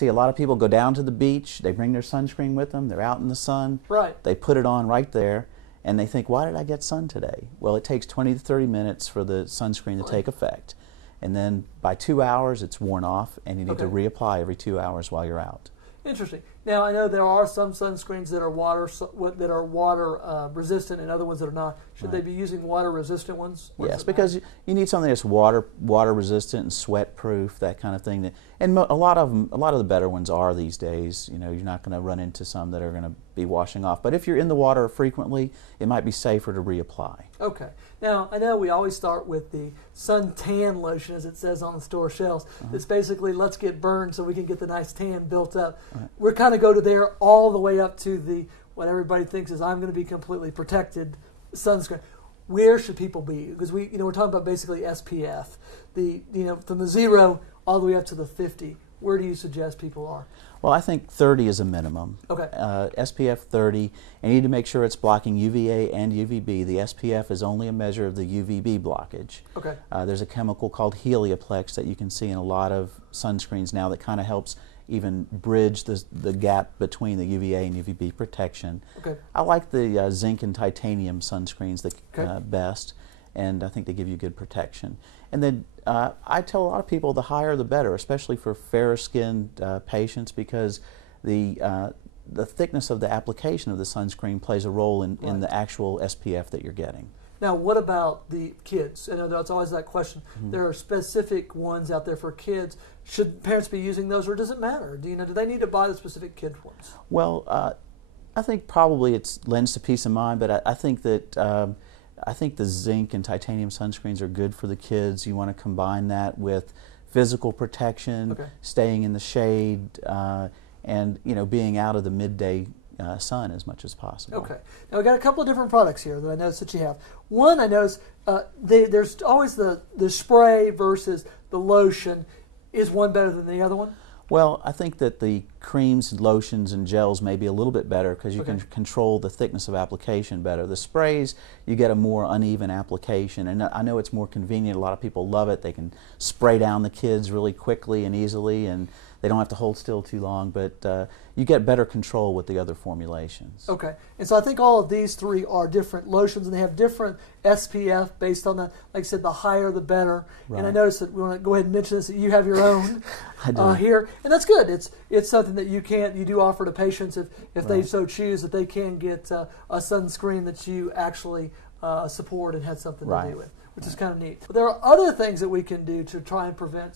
see a lot of people go down to the beach, they bring their sunscreen with them, they're out in the sun, Right. they put it on right there, and they think, why did I get sun today? Well, it takes 20 to 30 minutes for the sunscreen to take effect. And then by 2 hours, it's worn off, and you need to reapply every 2 hours while you're out. Interesting. Now, I know there are some sunscreens that are water resistant and other ones that are not. Should they be using water resistant ones? Yes, because you need something that's water resistant and sweat proof, that kind of thing. And a lot of the better ones are these days. You know, you're not going to run into some that are going to be washing off. But if you're in the water frequently, it might be safer to reapply. Okay. Now, I know we always start with the suntan lotion, as it says on the store shelves. It's basically, let's get burned so we can get the nice tan built up. We're kind of go to there all the way up to the, what everybody thinks is, I'm going to be completely protected sunscreen. Where should people be? Because we're talking about basically SPF, from the 0 all the way up to the 50. Where do you suggest people are? Well, I think 30 is a minimum. Okay. SPF 30, and you need to make sure it's blocking UVA and UVB. The SPF is only a measure of the UVB blockage. Okay. There's a chemical called Helioplex that you can see in a lot of sunscreens now that kind of helps even bridge the gap between the UVA and UVB protection. Okay. I like the zinc and titanium sunscreens the best, and I think they give you good protection. And then I tell a lot of people the higher the better, especially for fairer-skinned patients, because the thickness of the application of the sunscreen plays a role in the actual SPF that you're getting. Now, what about the kids? I know that's always that question. There are specific ones out there for kids. Should parents be using those, or does it matter? Do they need to buy the specific kid ones? Well, I think probably it lends to peace of mind, but I think that I think the zinc and titanium sunscreens are good for the kids. You want to combine that with physical protection, staying in the shade, and being out of the midday sun as much as possible. Okay. Now we've got a couple of different products here that I noticed that you have. One, I noticed there's always the spray versus the lotion. Is one better than the other one? Well, I think that the creams, lotions, and gels may be a little bit better because you can control the thickness of application better. The sprays, you get a more uneven application, and I know it's more convenient. A lot of people love it. They can spray down the kids really quickly and easily, and they don't have to hold still too long, but you get better control with the other formulations. Okay. And so I think all of these three are different lotions, and they have different SPF based on that. Like I said, the higher the better. Right. And I noticed that we want to go ahead and mention this, that you have your own here. And that's good. It's something that you do offer to patients if they so choose, that they can get a sunscreen that you actually support and had something to do with, which is kind of neat. But there are other things that we can do to try and prevent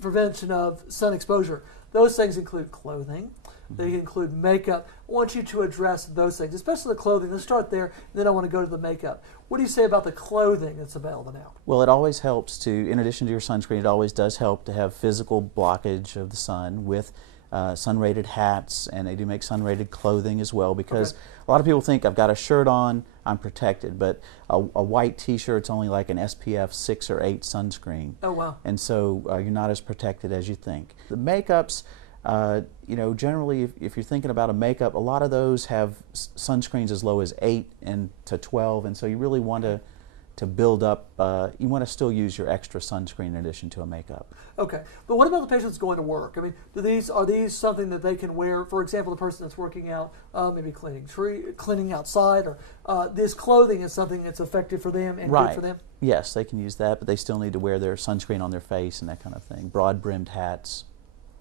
prevention of sun exposure. Those things include clothing. They include makeup. I want you to address those things, especially the clothing. Let's start there, and then I want to go to the makeup. What do you say about the clothing that's available now? Well, it always helps to, in addition to your sunscreen, it always does help to have physical blockage of the sun with sun-rated hats, and they do make sun-rated clothing as well, because a lot of people think, I've got a shirt on, I'm protected, but a white t-shirt's only like an SPF 6 or 8 sunscreen. Oh, wow. And so you're not as protected as you think. The makeups, generally if you're thinking about a makeup, a lot of those have sunscreens as low as 8 to 12, and so you really want to build up, you want to still use your extra sunscreen in addition to a makeup. Okay, but what about the patients going to work? I mean, are these something that they can wear? For example, the person that's working out, maybe cleaning outside, or this clothing is something that's effective for them and good for them? Yes, they can use that, but they still need to wear their sunscreen on their face and that kind of thing. Broad-brimmed hats.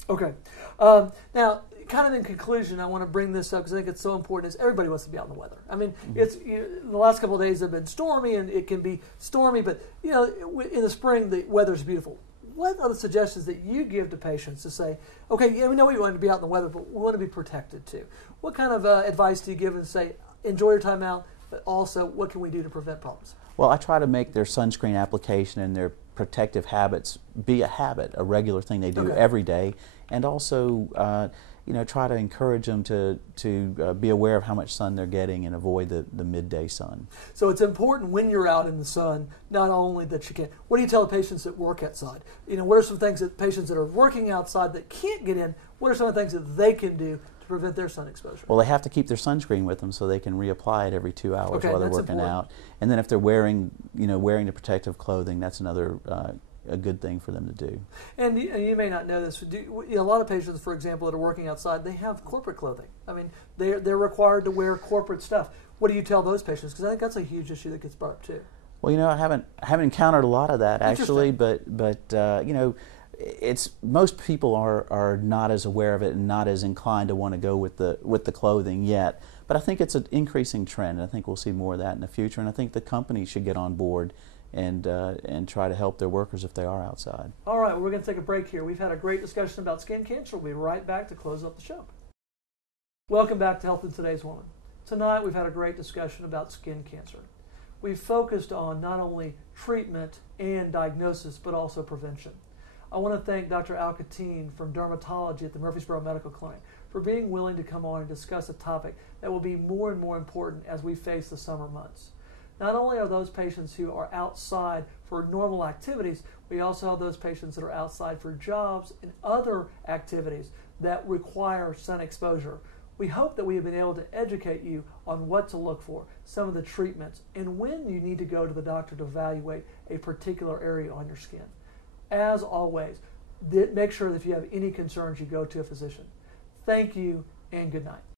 Okay. Now, kind of in conclusion, I want to bring this up because I think it's so important, is everybody wants to be out in the weather. I mean, the last couple of days have been stormy, and it can be stormy, but in the spring the weather's beautiful. What are the suggestions that you give to patients to say, okay, we know we want to be out in the weather, but we want to be protected too? What kind of advice do you give and say, enjoy your time out, but also what can we do to prevent problems? Well, I try to make their sunscreen application and their protective habits be a habit, a regular thing they do every day, and also try to encourage them to be aware of how much sun they're getting and avoid the midday sun. So it's important when you're out in the sun, not only that you can. What do you tell patients that work outside? What are some things that patients that are working outside that can't get in, what are some of the things that they can do to prevent their sun exposure? Well, they have to keep their sunscreen with them so they can reapply it every 2 hours while they're working out. And then if they're wearing the protective clothing, that's another a good thing for them to do. And you may not know this. A lot of patients, for example, that are working outside, they have corporate clothing. I mean, they're required to wear corporate stuff. What do you tell those patients? Because I think that's a huge issue that gets brought up too. Well, you know, I haven't encountered a lot of that actually, but you know, it's most people are not as aware of it and not as inclined to want to go with the clothing yet. But I think it's an increasing trend, and I think we'll see more of that in the future. And I think the company should get on board and try to help their workers if they are outside. All right, well, we're going to take a break here. We've had a great discussion about skin cancer. We'll be right back to close up the show. Welcome back to Health in Today's Woman. Tonight we've had a great discussion about skin cancer. We've focused on not only treatment and diagnosis, but also prevention. I want to thank Dr. Al-Kateen from dermatology at the Murfreesboro Medical Clinic for being willing to come on and discuss a topic that will be more and more important as we face the summer months. Not only are those patients who are outside for normal activities, we also have those patients that are outside for jobs and other activities that require sun exposure. We hope that we have been able to educate you on what to look for, some of the treatments, and when you need to go to the doctor to evaluate a particular area on your skin. As always, make sure that if you have any concerns, you go to a physician. Thank you and good night.